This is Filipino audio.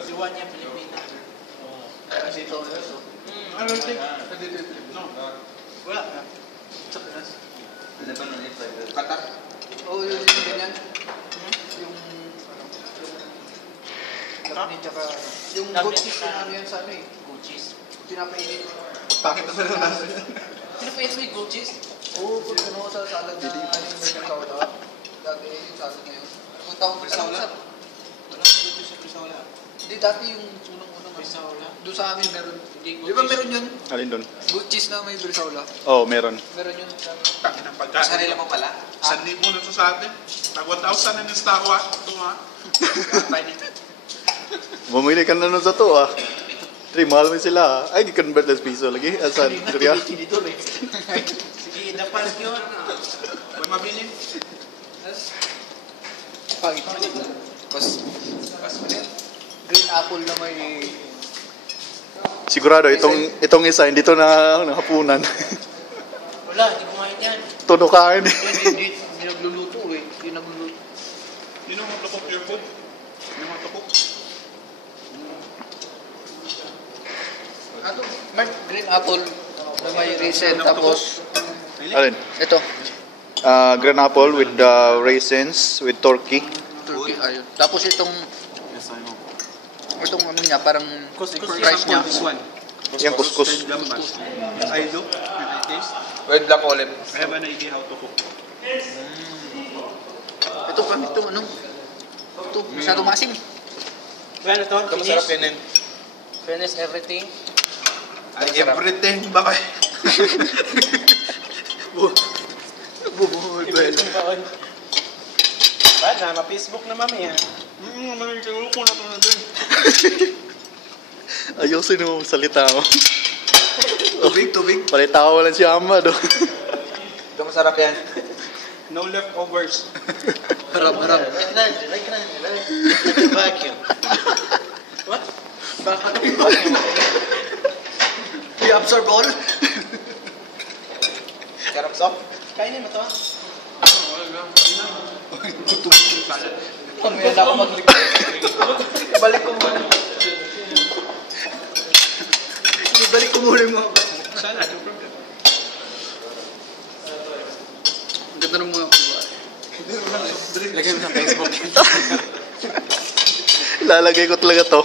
Si Juan niya Pilipina. Kasi ito, Ano yung take? No. Wala. Qatar. Oo, yung ganyan. Yung Lapni tsaka yung goat cheese na ano yan sa ano eh. Goat cheese. Pinapainit. Bakit na pala nasa? Pinapainit mo yung goat cheese? Oo, pag ano sa salad na yung birsaula. Dati yung salad na yun. Kung tawag birsaula? Walang goat cheese sa Brisaula. Hindi, dati yung unang-unang Brisaula? doon sa amin meron. Hindi goat Di ba cheese. meron yun? Alin doon? Goat cheese na may birsaula. Oo, meron. Meron yun sa amin. Bakit ang pagkain? Sarili mo pala? 1,000 na ito sa atin. Tag 1,000 na yung stock wa. Ito nga. Bumili ka na nun sa to ah. 3, mahal mo sila ah. Ay, di-convert as piso lagi. Asan? Korea? Dito eh. Sige, dapat yun. Huwag mabili. Pangit. Pas green apple na may Sigurado, itong isa, hindi to na hapunan. Wala, hindi kumain yan. Todo kain eh. hindi nagluluto eh. Hindi nagluluto. Yun ang matukok your food. Yun ang matukok. Ano? Mark, green apple na may raisin. Tapos, Alin? ito. Green apple with the raisins, with turkey. Turkey, ayun. Tapos itong ano niya, parang rice niya. This one. Yung kuskus. I look. I taste. With black olive. I have an idea how to cook. Ito pa, ito ano? Ito, masyado maasim. Well, ito, finish. yun. Finish everything. Everything ba kayo? Bubuhol ba yun? Ba, na, ma-Facebook na mami ha. Maniguro ko na ito na din. Ayusin mo salita mo. Tubig. Palitawa lang si Ama do. Ito masarap yan. No leftovers. Harap. Like a vacuum. What? Baka I-absorb all. Sarap soft. kainin mo to. Mamaya na ako magligay. Balik ko muna. Ibalik ko muna yung mga Sana, no problem. Ang ganda ng mga Lagay mo sa Facebook. Lalagay ko talaga to.